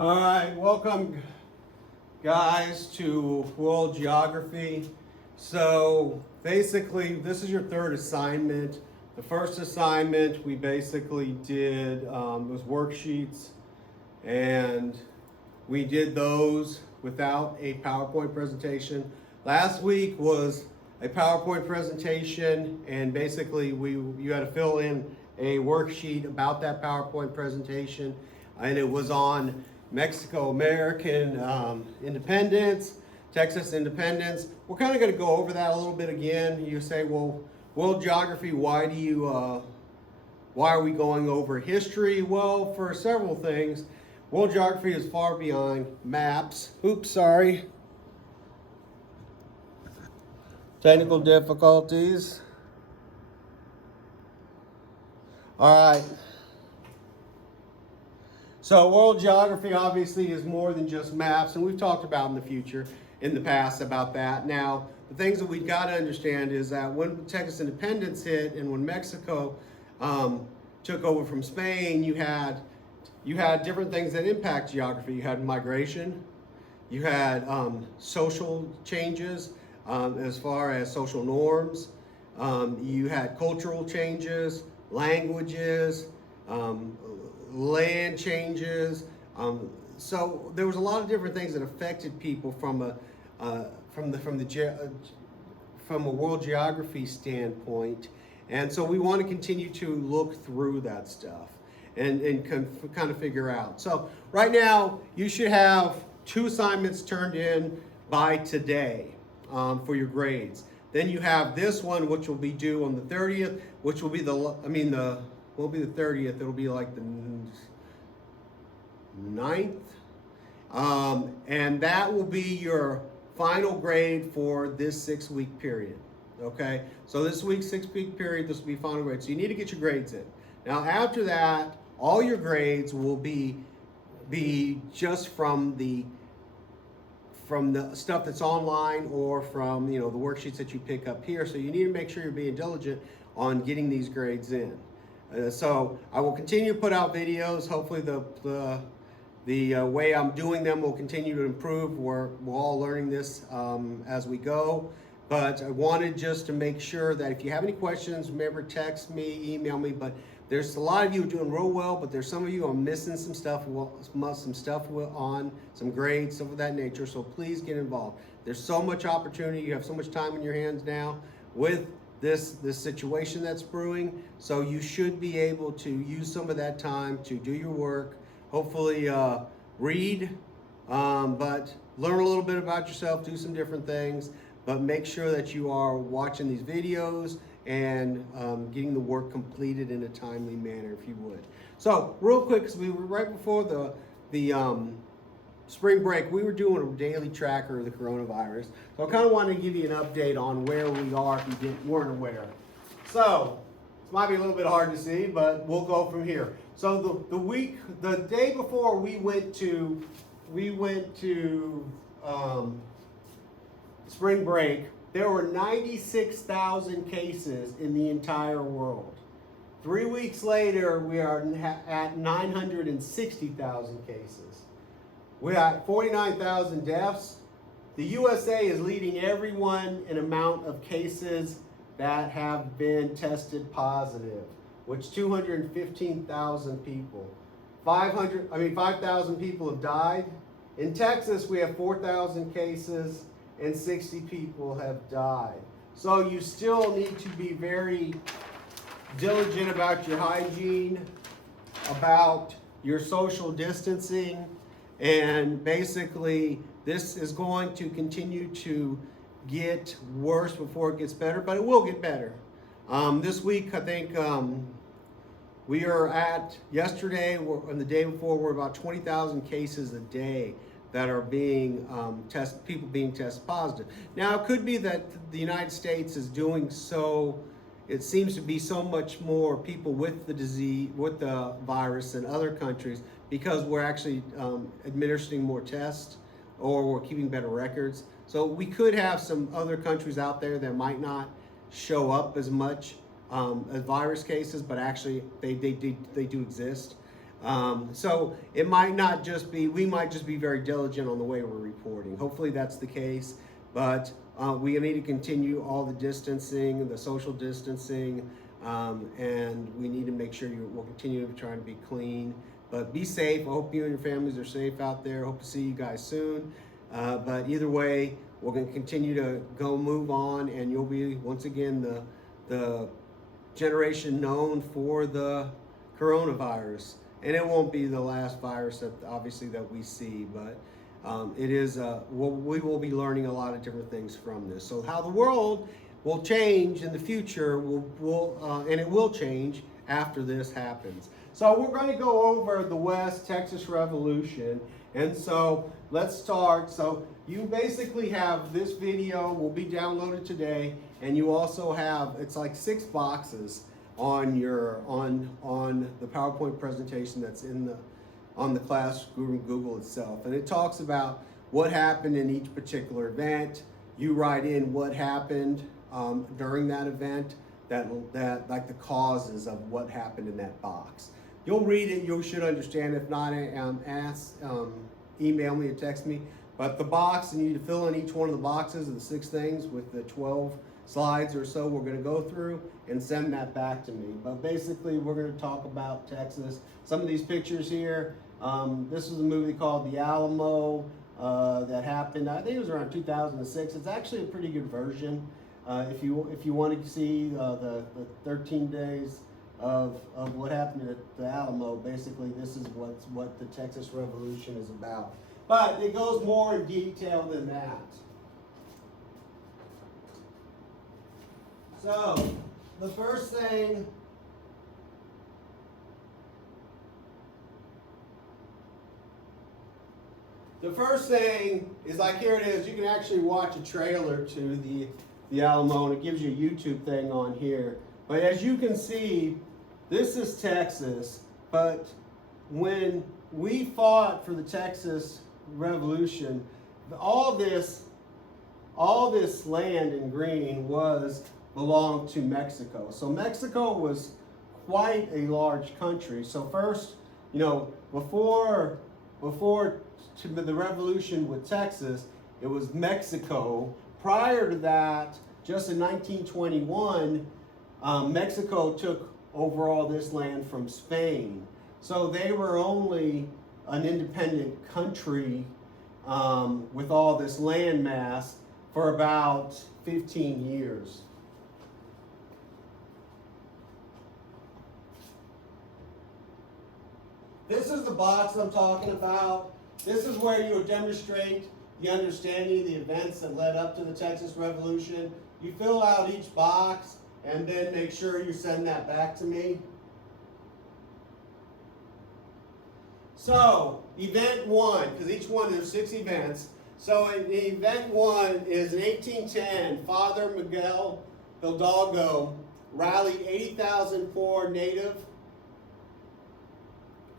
All right, welcome guys to World Geography. So basically this is your third assignment. The first assignment we basically did was worksheets, and we did those without a PowerPoint presentation. Last week was a PowerPoint presentation, and basically you had to fill in a worksheet about that PowerPoint presentation, and it was on Mexico-American independence, Texas independence. We're kind of going to go over that a little bit again. You say, well, world geography, why are we going over history? Well, for several things. World geography is far beyond maps. Oops, sorry. Technical difficulties. All right. So world geography obviously is more than just maps, and we've talked about in the past about that. Now, the things that we've got to understand is that when Texas independence hit and when Mexico took over from Spain, you had different things that impact geography. You had migration, you had social changes as far as social norms, you had cultural changes, languages, land changes. So there was a lot of different things that affected people from a world geography standpoint. And so we want to continue to look through that stuff and kind of figure out. So right now you should have 2 assignments turned in by today for your grades. Then you have this one, which will be due on the 30th, which will be won't be the 30th, it'll be like the 9th. And that will be your final grade for this 6-week period. Okay, so this week's 6-week period, this will be final grade. So you need to get your grades in. Now after that, all your grades will be just from the stuff that's online or from the worksheets that you pick up here. So you need to make sure you're being diligent on getting these grades in. So I will continue to put out videos. Hopefully the way I'm doing them will continue to improve. We're all learning this as we go. But I wanted just to make sure that if you have any questions, remember, text me, email me. But there's a lot of you doing real well, but there's some of you I'm missing some stuff on some grades, stuff of that nature. So please get involved. There's so much opportunity. You have so much time in your hands now with this situation that's brewing. So you should be able to use some of that time to do your work. Hopefully read, but learn a little bit about yourself, do some different things, but make sure that you are watching these videos and getting the work completed in a timely manner, if you would. So real quick, because we were right before the spring break, we were doing a daily tracker of the coronavirus. So I kind of wanted to give you an update on where we are if you weren't aware. So this might be a little bit hard to see, but we'll go from here. So the day before we went to spring break, there were 96,000 cases in the entire world. 3 weeks later, we are at 960,000 cases. We got 49,000 deaths. The USA is leading everyone in amount of cases that have been tested positive, which 215,000 people. 5,000 people have died. In Texas, we have 4,000 cases and 60 people have died. So you still need to be very diligent about your hygiene, about your social distancing, and basically this is going to continue to get worse before it gets better, but it will get better. This week, I think we are at, yesterday and the day before, we're about 20,000 cases a day that are being people being tested positive. Now, it could be that the United States is doing so, it seems to be so much more people with the disease, with the virus than other countries, because we're actually administering more tests or we're keeping better records. So we could have some other countries out there that might not show up as much as virus cases, but actually they do exist. So it might not just be, we might just be very diligent on the way we're reporting. Hopefully that's the case, but we need to continue all the distancing, the social distancing, and we need to make sure we'll continue to try to be clean. But be safe. I hope you and your families are safe out there. Hope to see you guys soon. But either way, we're going to continue to move on, and you'll be, once again, the generation known for the coronavirus. And it won't be the last virus that obviously that we see, but it is, we will be learning a lot of different things from this. So how the world will change in the future, and it will change after this happens. So we're going to go over the West Texas Revolution. And so let's start. So you basically have this video will be downloaded today, and you also have, it's like 6 boxes on your on the PowerPoint presentation that's on the class Google itself, and it talks about what happened in each particular event. You write in what happened during that event, that like the causes of what happened in that box. You'll read it, you should understand. If not, email me or text me. But the box, and you need to fill in each one of the boxes of the 6 things with the 12 slides or so we're going to go through, and send that back to me. But basically, we're going to talk about Texas. Some of these pictures here, this was a movie called The Alamo that happened, I think it was around 2006. It's actually a pretty good version. If you want to see the 13 days of what happened at the Alamo, basically this is what the Texas Revolution is about. But it goes more in detail than that. So, the first thing, is like, here it is. You can actually watch a trailer to the Alamo, and it gives you a YouTube thing on here. But as you can see, this is Texas. But when we fought for the Texas Revolution, all this land in green belonged to Mexico. So Mexico was quite a large country. So first, before the revolution with Texas, it was Mexico. Prior to that, just in 1921, Mexico took over all this land from Spain. So they were only an independent country with all this land mass for about 15 years. This is the box I'm talking about. This is where you would demonstrate the understanding of the events that led up to the Texas Revolution. You fill out each box and then make sure you send that back to me. So, event 1, because each one there's 6 events. So event 1 is in 1810, Father Miguel Hidalgo rallied 80,000 poor native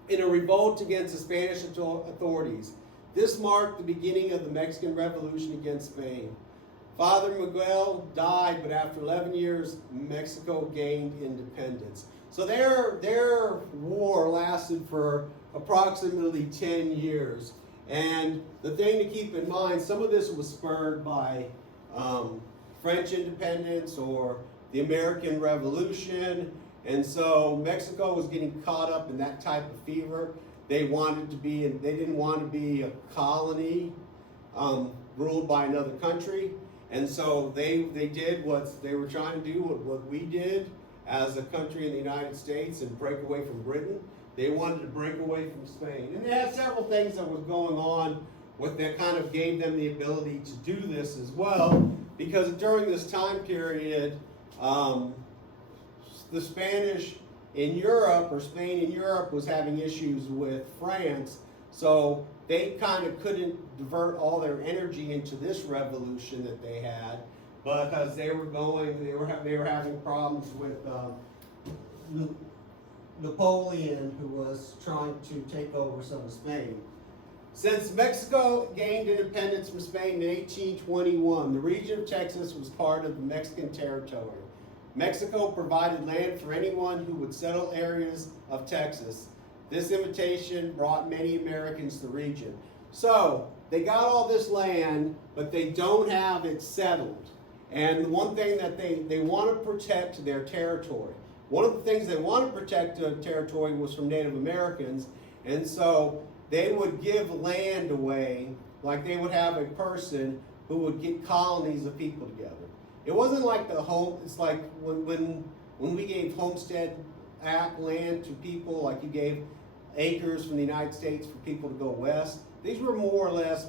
in a revolt against the Spanish authorities. This marked the beginning of the Mexican Revolution against Spain. Father Miguel died, but after 11 years, Mexico gained independence. So their war lasted for approximately 10 years. And the thing to keep in mind, some of this was spurred by French independence or the American Revolution. And so Mexico was getting caught up in that type of fever. They didn't want to be a colony ruled by another country. And so they did what they were trying to do, what we did as a country in the United States, and break away from Britain. They wanted to break away from Spain. And they had several things that was going on that kind of gave them the ability to do this as well, because during this time period, the Spanish in Europe, or Spain in Europe, was having issues with France. So they kind of couldn't divert all their energy into this revolution that they had, because they were having problems with Napoleon, who was trying to take over some of Spain. Since Mexico gained independence from Spain in 1821, the region of Texas was part of the Mexican territory. Mexico provided land for anyone who would settle areas of Texas. this invitation brought many Americans to the region. So they got all this land, but they don't have it settled. And the one thing that they want to protect their territory. One of the things they want to protect the territory was from Native Americans, and so they would give land away, like they would have a person who would get colonies of people together. It wasn't like it's like when we gave Homestead Act land to people, like you gave acres from the United States for people to go west. These were more or less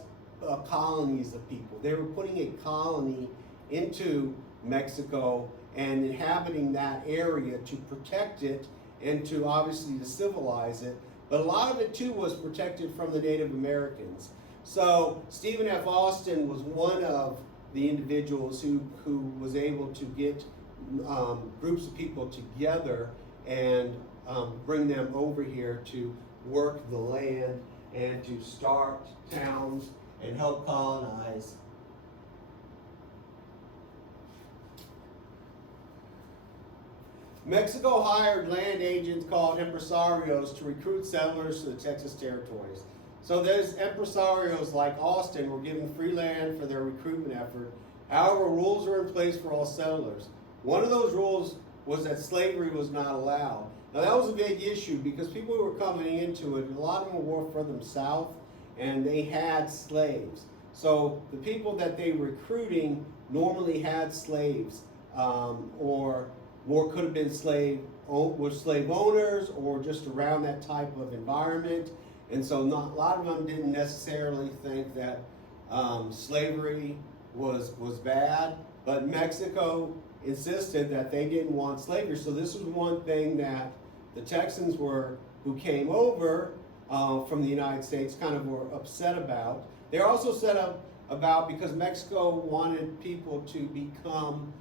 colonies of people. They were putting a colony into Mexico and inhabiting that area to protect it and to obviously to civilize it. But a lot of it too was protected from the Native Americans. So Stephen F. Austin was one of the individuals who was able to get groups of people together and bring them over here to work the land and to start towns and help colonize. Mexico hired land agents called empresarios to recruit settlers to the Texas territories. So those empresarios like Austin were given free land for their recruitment effort. However, rules were in place for all settlers. One of those rules was that slavery was not allowed. Now that was a big issue because people who were coming into it, a lot of them were further south and they had slaves. So the people that they were recruiting normally had slaves or could have been slave owners or just around that type of environment. And so a lot of them didn't necessarily think that slavery was bad, but Mexico insisted that they didn't want slavery. So this was one thing that the Texans who came over from the United States kind of were upset about. They're also set up about because Mexico wanted people to become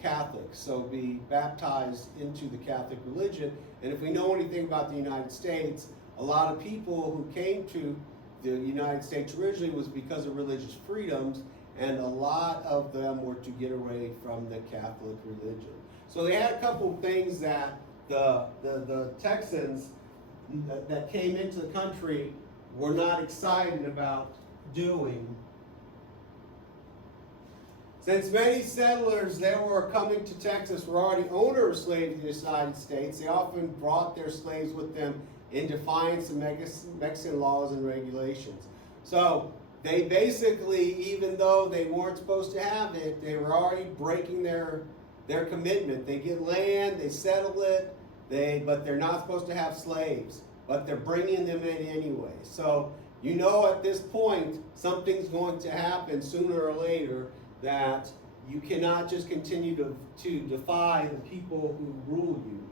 Catholic, so be baptized into the Catholic religion. And if we know anything about the United States, a lot of people who came to the United States originally was because of religious freedoms, and a lot of them were to get away from the Catholic religion. So they had a couple of things that the Texans that came into the country were not excited about doing. Since many settlers that were coming to Texas were already owners of slaves in the United States, they often brought their slaves with them in defiance of Mexican laws and regulations. So they basically, even though they weren't supposed to have it, they were already breaking their commitment. They get land, they settle it, but they're not supposed to have slaves, but they're bringing them in anyway. So you know at this point, something's going to happen sooner or later that you cannot just continue to defy the people who rule you.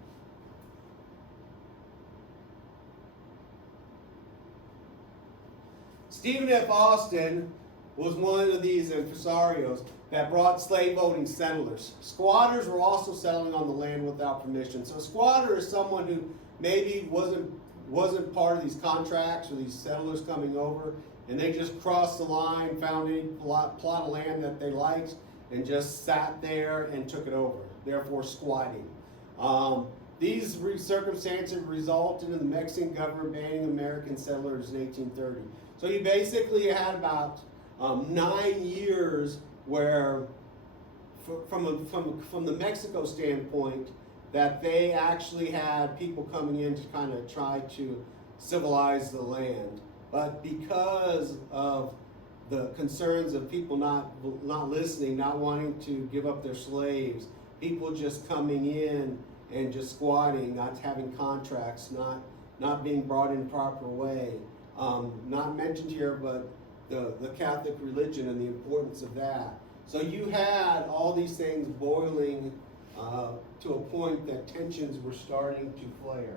Stephen F. Austin was one of these impresarios that brought slave-owning settlers. Squatters were also settling on the land without permission. So a squatter is someone who maybe wasn't part of these contracts or these settlers coming over, and they just crossed the line, found any plot of land that they liked, and just sat there and took it over, therefore squatting. These circumstances resulted in the Mexican government banning American settlers in 1830. So you basically had about 9 years where, from the Mexico standpoint, that they actually had people coming in to kind of try to civilize the land. But because of the concerns of people not listening, not wanting to give up their slaves, people just coming in and just squatting, not having contracts, not being brought in the proper way. Not mentioned here, but the Catholic religion and the importance of that. So you had all these things boiling to a point that tensions were starting to flare.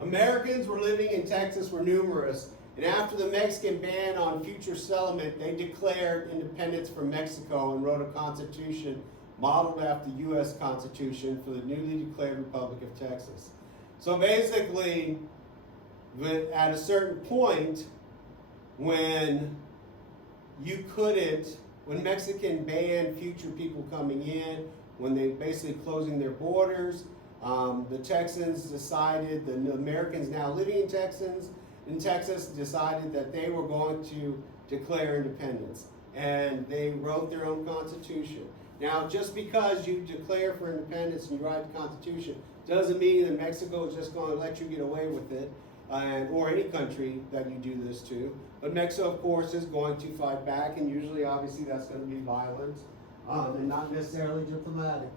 Americans were living in Texas were numerous, and after the Mexican ban on future settlement, they declared independence from Mexico and wrote a constitution modeled after the U.S. Constitution for the newly declared Republic of Texas. So basically, at a certain point, when Mexican banned future people coming in, when they basically closing their borders. The Texans decided, the Americans now living in Texas decided that they were going to declare independence. And they wrote their own constitution. Now, just because you declare for independence and you write the Constitution doesn't mean that Mexico is just going to let you get away with it, or any country that you do this to. But Mexico, of course, is going to fight back, and usually, obviously, that's going to be violent and not necessarily diplomatic.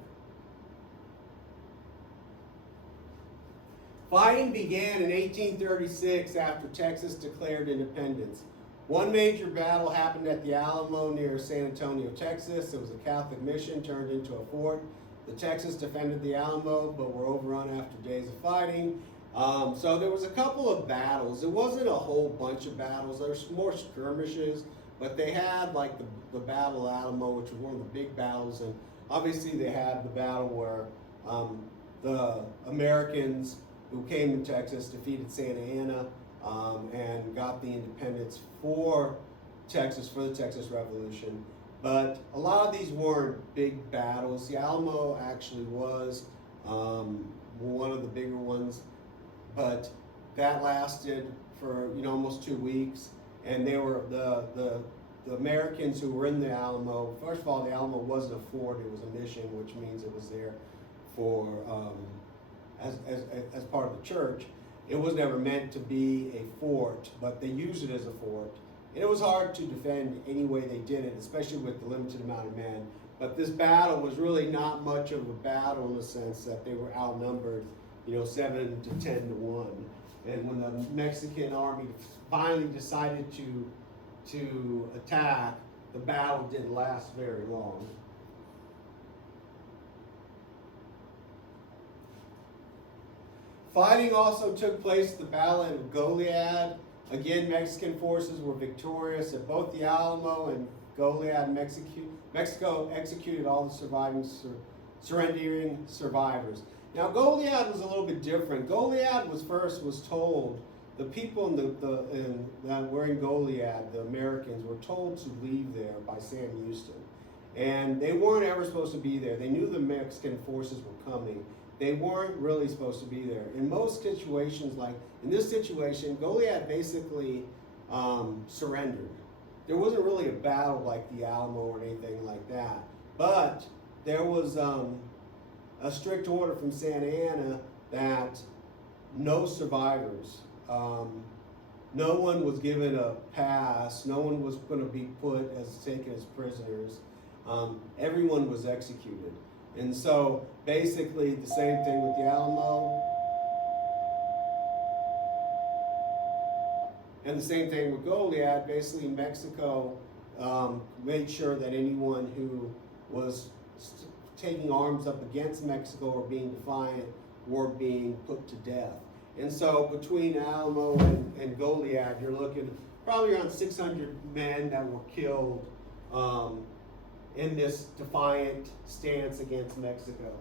Fighting began in 1836 after Texas declared independence. One major battle happened at the Alamo near San Antonio, Texas. It was a Catholic mission turned into a fort. The Texans defended the Alamo, but were overrun after days of fighting. So there was a couple of battles. It wasn't a whole bunch of battles. There was more skirmishes, but they had like the Battle of Alamo, which was one of the big battles. And obviously they had the battle where the Americans who came to Texas defeated Santa Anna and got the independence for Texas, for the Texas Revolution. But a lot of these weren't big battles. The Alamo actually was one of the bigger ones, but that lasted for almost 2 weeks. And they were the Americans who were in the Alamo. First of all, the Alamo wasn't a fort; it was a mission, which means it was there for as part of the church. It was never meant to be a fort, but they used it as a fort. And it was hard to defend any way they did it, especially with the limited amount of men. But this battle was really not much of a battle in the sense that they were outnumbered, 7 to 10 to 1. And when the Mexican army finally decided to attack, the battle didn't last very long. Fighting also took place at the Battle of Goliad. Again, Mexican forces were victorious at both the Alamo and Goliad. Mexico executed all the surrendering survivors. Now, Goliad was a little bit different. Goliad was told, the people that were in Goliad, the Americans, were told to leave there by Sam Houston. And they weren't ever supposed to be there. They knew the Mexican forces were coming. They weren't really supposed to be there. In most situations, like in this situation, Goliad basically surrendered. There wasn't really a battle like the Alamo or anything like that. But there was a strict order from Santa Anna that no survivors, no one was given a pass, no one was going to be taken as prisoners. Everyone was executed. And so basically the same thing with the Alamo and the same thing with Goliad. Basically Mexico made sure that anyone who was taking arms up against Mexico or being defiant were being put to death. And so between Alamo and Goliad, you're looking probably around 600 men that were killed in this defiant stance against Mexico.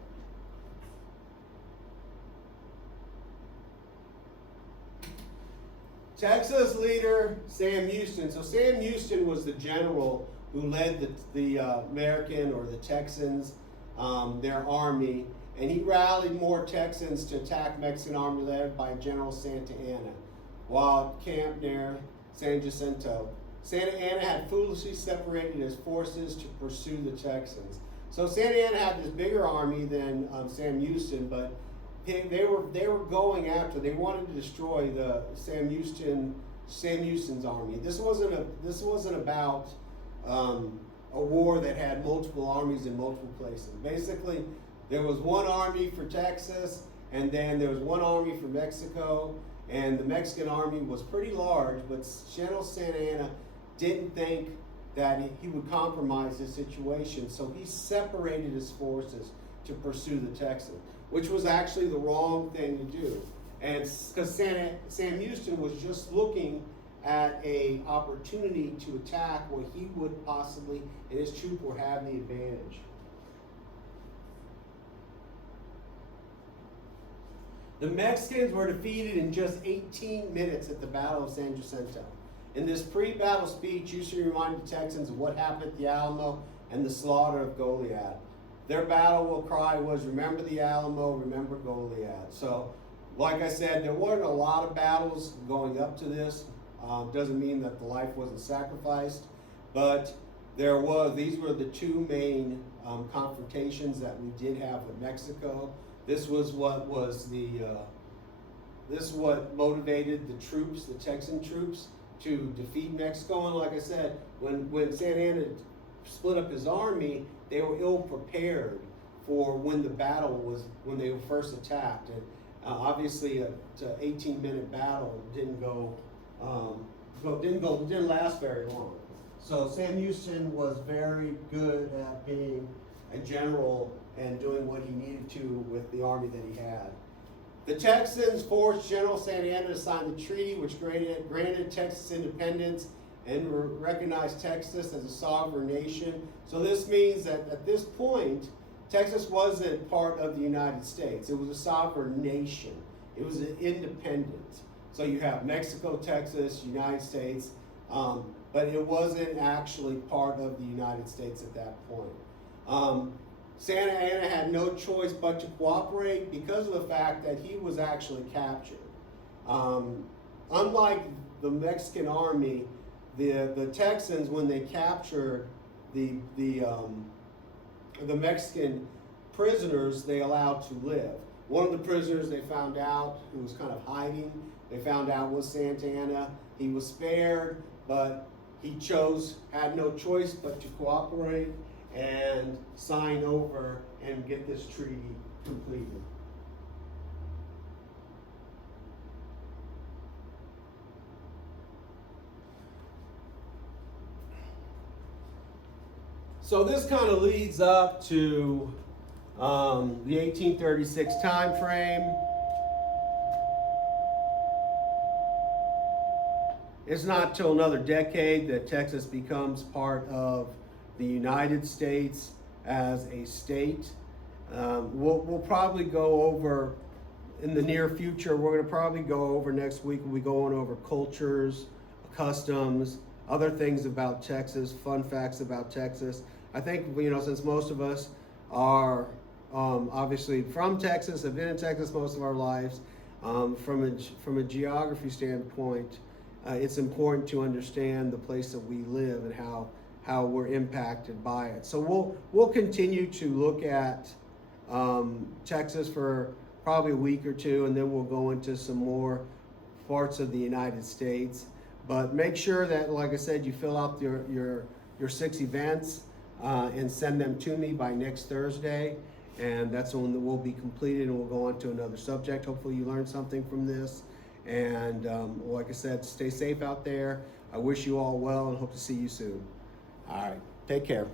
Texas leader Sam Houston. So Sam Houston was the general who led the American or the Texans, their army, and he rallied more Texans to attack Mexican army led by General Santa Anna while camped near San Jacinto. Santa Anna had foolishly separated his forces to pursue the Texans. So Santa Anna had this bigger army than Sam Houston, but they were going after. They wanted to destroy the Sam Houston's army. This wasn't about a war that had multiple armies in multiple places. Basically, there was one army for Texas, and then there was one army for Mexico, and the Mexican army was pretty large, but General Santa Anna didn't think that he would compromise the situation, so he separated his forces to pursue the Texans, which was actually the wrong thing to do. And because Sam Houston was just looking at an opportunity to attack where he would possibly, and his troop would have the advantage. The Mexicans were defeated in just 18 minutes at the Battle of San Jacinto. In this pre-battle speech, Houston reminded the Texans of what happened at the Alamo and the slaughter of Goliad. their battle cry was, remember the Alamo, remember Goliad. So, like I said, there weren't a lot of battles going up to this. Doesn't mean that the life wasn't sacrificed, but these were the two main confrontations that we did have with Mexico. This was what motivated the troops, the Texan troops, to defeat Mexico. And like I said, when Santa Anna split up his army, they were ill prepared for when they were first attacked. And obviously, an 18-minute battle didn't last very long. So Sam Houston was very good at being a general and doing what he needed to with the army that he had. The Texans forced General Santa Anna to sign the treaty, which granted Texas independence and recognized Texas as a sovereign nation. So this means that at this point, Texas wasn't part of the United States. It was a sovereign nation. It was an independent. So you have Mexico, Texas, United States, but it wasn't actually part of the United States at that point. Santa Anna had no choice but to cooperate because of the fact that he was actually captured. Unlike the Mexican army, the Texans, when they captured the Mexican prisoners, they allowed to live. One of the prisoners they found out, who was kind of hiding, they found out was Santa Anna. He was spared, but he had no choice but to cooperate and sign over and get this treaty completed. So this kind of leads up to the 1836 time frame. It's not till another decade that Texas becomes part of the United States as a state. We'll probably go over in the near future. We're going to probably go over next week. We'll be going over cultures, customs, other things about Texas, fun facts about Texas. I think, since most of us are obviously from Texas, have been in Texas most of our lives, from a geography standpoint, it's important to understand the place that we live and how we're impacted by it. So we'll continue to look at Texas for probably a week or two, and then we'll go into some more parts of the United States. But make sure that, like I said, you fill out your 6 events and send them to me by next Thursday. And that's when we'll be completed, and we'll go on to another subject. Hopefully you learned something from this. And like I said, stay safe out there. I wish you all well and hope to see you soon. All right, take care.